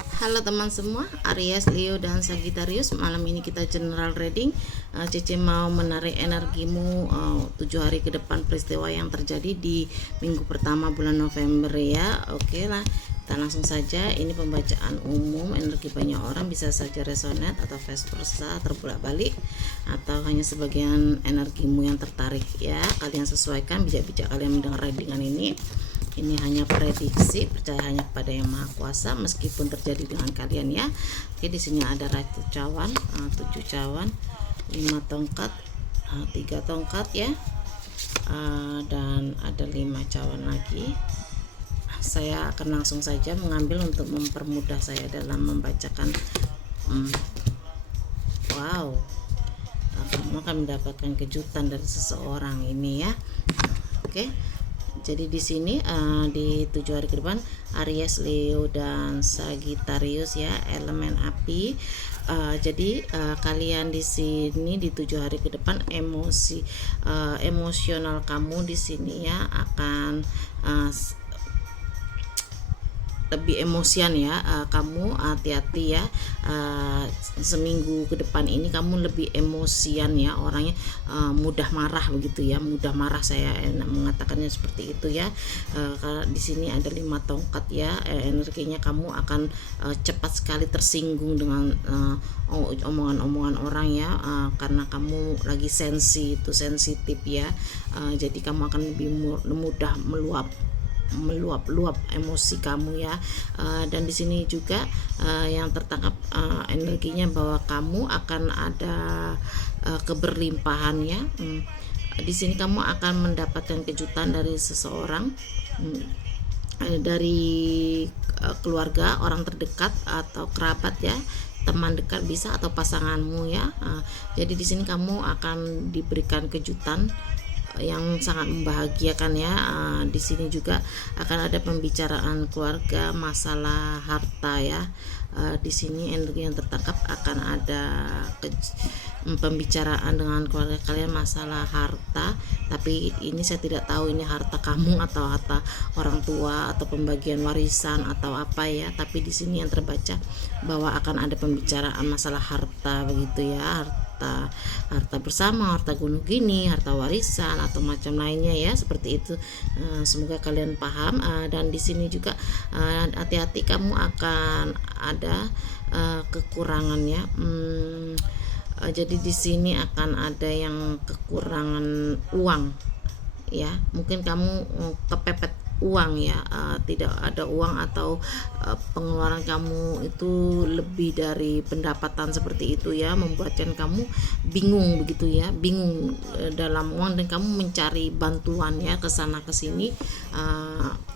Halo teman semua, Aries, Leo, dan Sagittarius. Malam ini kita general reading. Cece mau menarik energimu 7 hari ke depan peristiwa yang terjadi di minggu pertama bulan November ya. Oke lah, kita langsung saja. Ini pembacaan umum, energi banyak orang bisa saja resonate atau vice versa, terbolak-balik, atau hanya sebagian energimu yang tertarik ya. Kalian sesuaikan bijak-bijak kalian mendengar readingan ini. Ini hanya prediksi, percaya hanya kepada Yang Maha Kuasa meskipun terjadi dengan kalian ya. Oke, di sini ada Ratu Cawan, 7 cawan, 5 tongkat, 3 tongkat ya. Dan ada 5 cawan lagi. Saya akan langsung saja mengambil untuk mempermudah saya dalam membacakan. Wow, kamu akan mendapatkan kejutan dari seseorang ini ya. Oke. Jadi di sini di 7 hari ke depan Aries, Leo, dan Sagittarius ya, elemen api. Jadi kalian di sini di 7 hari ke depan emosional kamu di sini ya akan lebih emosian ya. Kamu hati-hati ya, seminggu ke depan ini kamu lebih emosian ya, orangnya mudah marah begitu ya, mudah marah, saya mengatakannya seperti itu ya. Di sini ada 5 tongkat ya, energinya kamu akan cepat sekali tersinggung dengan omongan-omongan orang ya, karena kamu lagi sensitif ya. Jadi kamu akan lebih mudah meluap emosi kamu ya. Dan di sini juga yang tertangkap energinya bahwa kamu akan ada keberlimpahan ya. Di sini kamu akan mendapatkan kejutan dari seseorang, dari keluarga, orang terdekat atau kerabat ya, teman dekat bisa, atau pasanganmu ya. Jadi di sini kamu akan diberikan kejutan yang sangat membahagiakan ya. Di sini juga akan ada pembicaraan keluarga, masalah harta ya. Di sini energi yang tertangkap akan ada pembicaraan dengan keluarga kalian masalah harta, tapi ini saya tidak tahu ini harta kamu atau harta orang tua atau pembagian warisan atau apa ya. Tapi di sini yang terbaca bahwa akan ada pembicaraan masalah harta begitu ya, harta bersama, harta gunung gini, harta warisan atau macam lainnya ya, seperti itu. Semoga kalian paham. Dan di sini juga hati-hati, kamu akan ada kekurangan ya. Jadi di sini akan ada yang kekurangan uang ya, mungkin kamu kepepet uang ya, tidak ada uang atau pengeluaran kamu itu lebih dari pendapatan seperti itu ya, membuatkan kamu bingung begitu ya, bingung dalam uang, dan kamu mencari bantuan ya ke sana ke sini.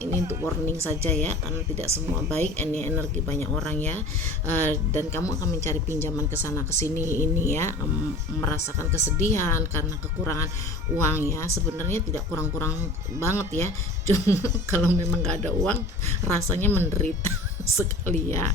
Ini untuk warning saja ya, karena tidak semua baik, ini energi banyak orang ya. Dan kamu akan mencari pinjaman ke sana ke sini ini ya, merasakan kesedihan karena kekurangan uang ya. Sebenarnya tidak kurang-kurang banget ya, cuma kalau memang nggak ada uang rasanya menderita sekali ya.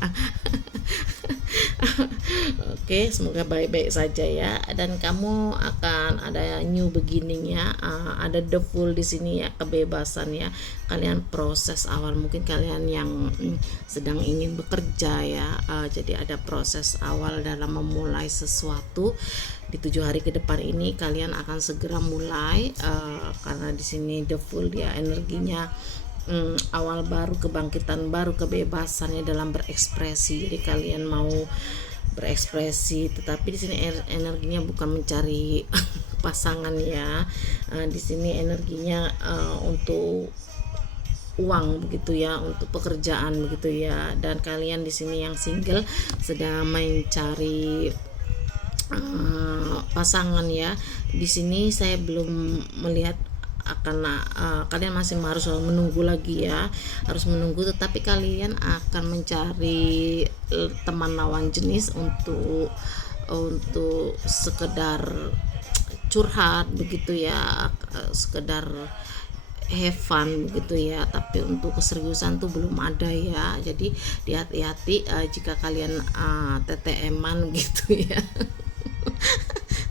Oke, semoga baik-baik saja ya. Dan kamu akan ada new beginning ya, ada the full di sini ya, kebebasan ya. Kalian proses awal, mungkin kalian yang sedang ingin bekerja ya, jadi ada proses awal dalam memulai sesuatu. Di 7 hari ke depan ini kalian akan segera mulai, karena di sini the full ya, energinya awal baru, kebangkitan baru, kebebasannya dalam berekspresi. Jadi kalian mau berekspresi, tetapi di sini energinya bukan mencari pasangan ya. Di sini energinya untuk uang begitu ya, untuk pekerjaan begitu ya. Dan kalian di sini yang single sedang mencari pasangan ya. Di sini saya belum melihat akan kalian masih harus menunggu lagi ya, harus menunggu, tetapi kalian akan mencari teman lawan jenis untuk sekedar curhat begitu ya, sekedar have fun begitu ya, tapi untuk keseriusan tuh belum ada ya. Jadi hati-hati jika kalian TTM-an gitu ya.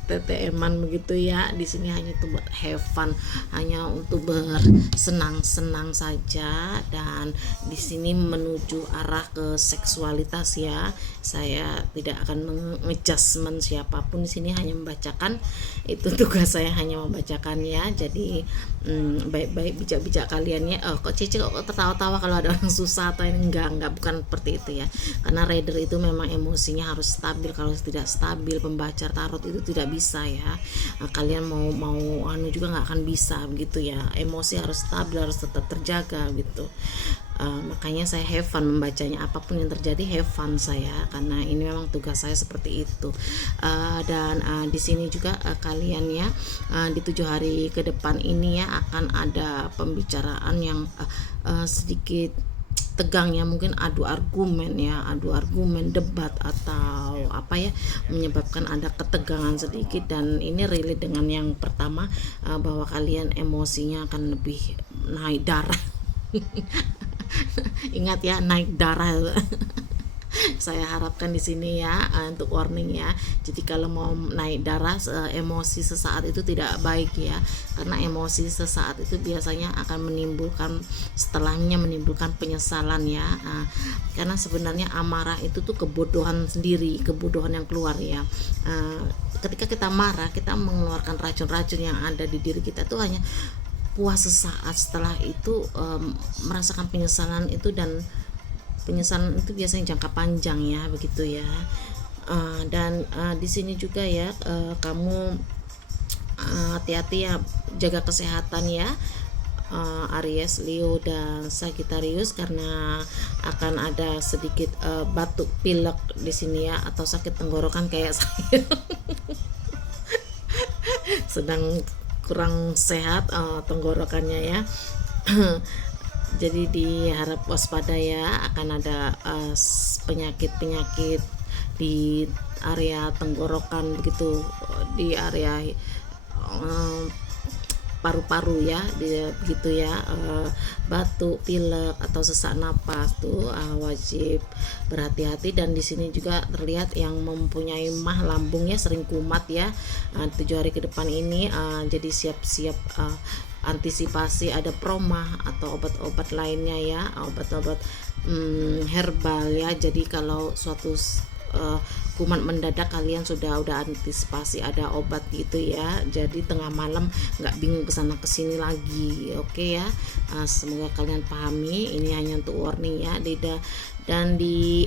TTM-an begitu ya. Di sini hanya untuk buat have fun, hanya untuk bersenang-senang saja, dan di sini menuju arah ke seksualitas ya. Saya tidak akan mengejasmen siapapun di sini, hanya membacakan. Itu tugas saya, hanya membacakan ya. Jadi baik-baik bijak-bijak kalian ya. Kok Cici kok tertawa-tawa kalau ada orang susah atau ini? Enggak, bukan seperti itu ya. Karena reader itu memang emosinya harus stabil. Kalau tidak stabil, pembaca tarot itu tidak bisa ya. Kalian mau anu juga nggak akan bisa begitu ya. Emosi harus stabil, harus tetap terjaga gitu. Makanya saya have fun membacanya, apapun yang terjadi have fun saya, karena ini memang tugas saya seperti itu. Dan di sini juga kalian ya, di 7 hari ke depan ini ya akan ada pembicaraan yang sedikit tegang ya, mungkin adu argumen, debat atau apa ya, menyebabkan ada ketegangan sedikit. Dan ini relate dengan yang pertama, bahwa kalian emosinya akan lebih naik darah. Ingat ya, naik darah. Saya harapkan di sini ya, untuk warning ya. Jadi kalau mau naik darah, emosi sesaat itu tidak baik ya, karena emosi sesaat itu biasanya akan setelahnya menimbulkan penyesalan ya. Karena sebenarnya amarah itu tuh kebodohan sendiri, kebodohan yang keluar ya. Ketika kita marah, kita mengeluarkan racun-racun yang ada di diri kita tuh hanya puas sesaat. Setelah itu merasakan penyesalan itu, dan penyesalan itu biasanya jangka panjang ya, begitu ya. Dan di sini juga ya, kamu hati-hati ya, jaga kesehatan ya, Aries, Leo, dan Sagittarius, karena akan ada sedikit batuk pilek di sini ya, atau sakit tenggorokan kayak saya. Sedang kurang sehat tenggorokannya ya. Jadi diharap waspada ya, akan ada penyakit-penyakit di area tenggorokan begitu, di area paru-paru ya, begitu ya. Batuk, pilek atau sesak napas tuh wajib berhati-hati. Dan di sini juga terlihat yang mempunyai mah lambungnya sering kumat ya, 7 hari ke depan ini. Jadi siap-siap antisipasi ada promah atau obat-obat lainnya ya, obat-obat herbal ya. Jadi kalau suatu kumat mendadak, kalian sudah antisipasi ada obat gitu ya. Jadi tengah malam nggak bingung kesana kesini lagi. Oke ya. Semoga kalian pahami, ini hanya untuk warning ya. Dan di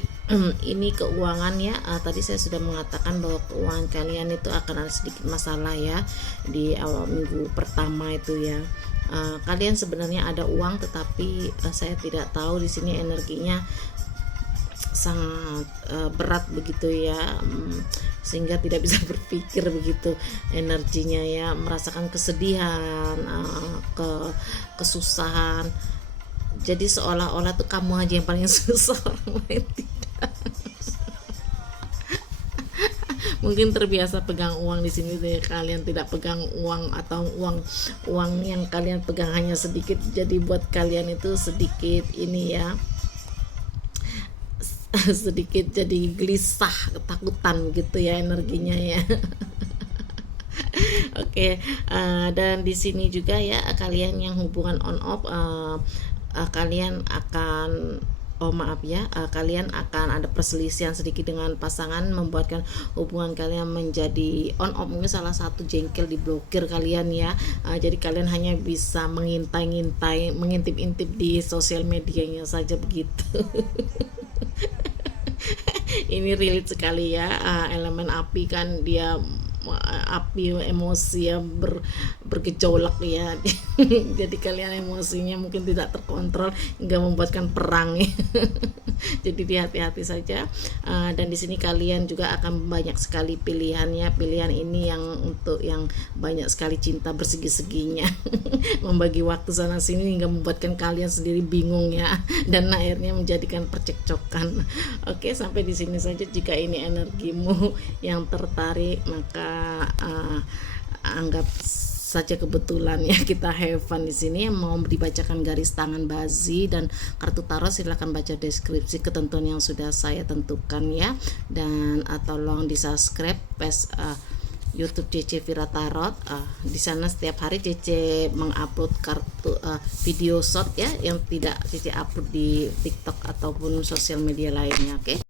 ini keuangan ya, tadi saya sudah mengatakan bahwa keuangan kalian itu akan ada sedikit masalah ya di awal minggu pertama itu ya. Kalian sebenarnya ada uang, tetapi saya tidak tahu di sini energinya sangat berat begitu ya, sehingga tidak bisa berpikir begitu energinya ya, merasakan kesedihan, kesusahan. Jadi seolah-olah tuh kamu aja yang paling susah, orang lain tidak. Mungkin terbiasa pegang uang di sini deh, kalian tidak pegang uang, atau uang yang kalian pegang hanya sedikit. Jadi buat kalian itu sedikit ini ya, sedikit jadi gelisah, ketakutan gitu ya energinya ya. Oke, dan di sini juga ya, kalian yang hubungan on off, kalian akan kalian akan ada perselisihan sedikit dengan pasangan, membuatkan hubungan kalian menjadi on off. Mungkin salah satu jengkel, diblokir kalian ya. Jadi kalian hanya bisa mengintai-ngintai, mengintip-intip di sosial medianya saja begitu. Ini relate sekali ya, elemen api kan, dia api emosi ya, bergejolak ya. Jadi kalian emosinya mungkin tidak terkontrol hingga membuatkan perang ya. Jadi hati-hati saja. Dan di sini kalian juga akan banyak sekali pilihannya. Pilihan ini yang untuk yang banyak sekali cinta bersegi-seginya. Membagi waktu sana sini hingga membuatkan kalian sendiri bingung ya, dan akhirnya menjadikan percekcokan. Oke, sampai di sini saja. Jika ini energimu yang tertarik, maka anggap saja kebetulan ya, kita have fun di sini. Yang mau dibacakan garis tangan bazi dan kartu tarot, silahkan baca deskripsi ketentuan yang sudah saya tentukan ya. Dan tolong di subscribe YouTube Cece Vira Tarot. Di sana setiap hari Cece mengupload video short ya, yang tidak Cece upload di TikTok ataupun sosial media lainnya. Oke.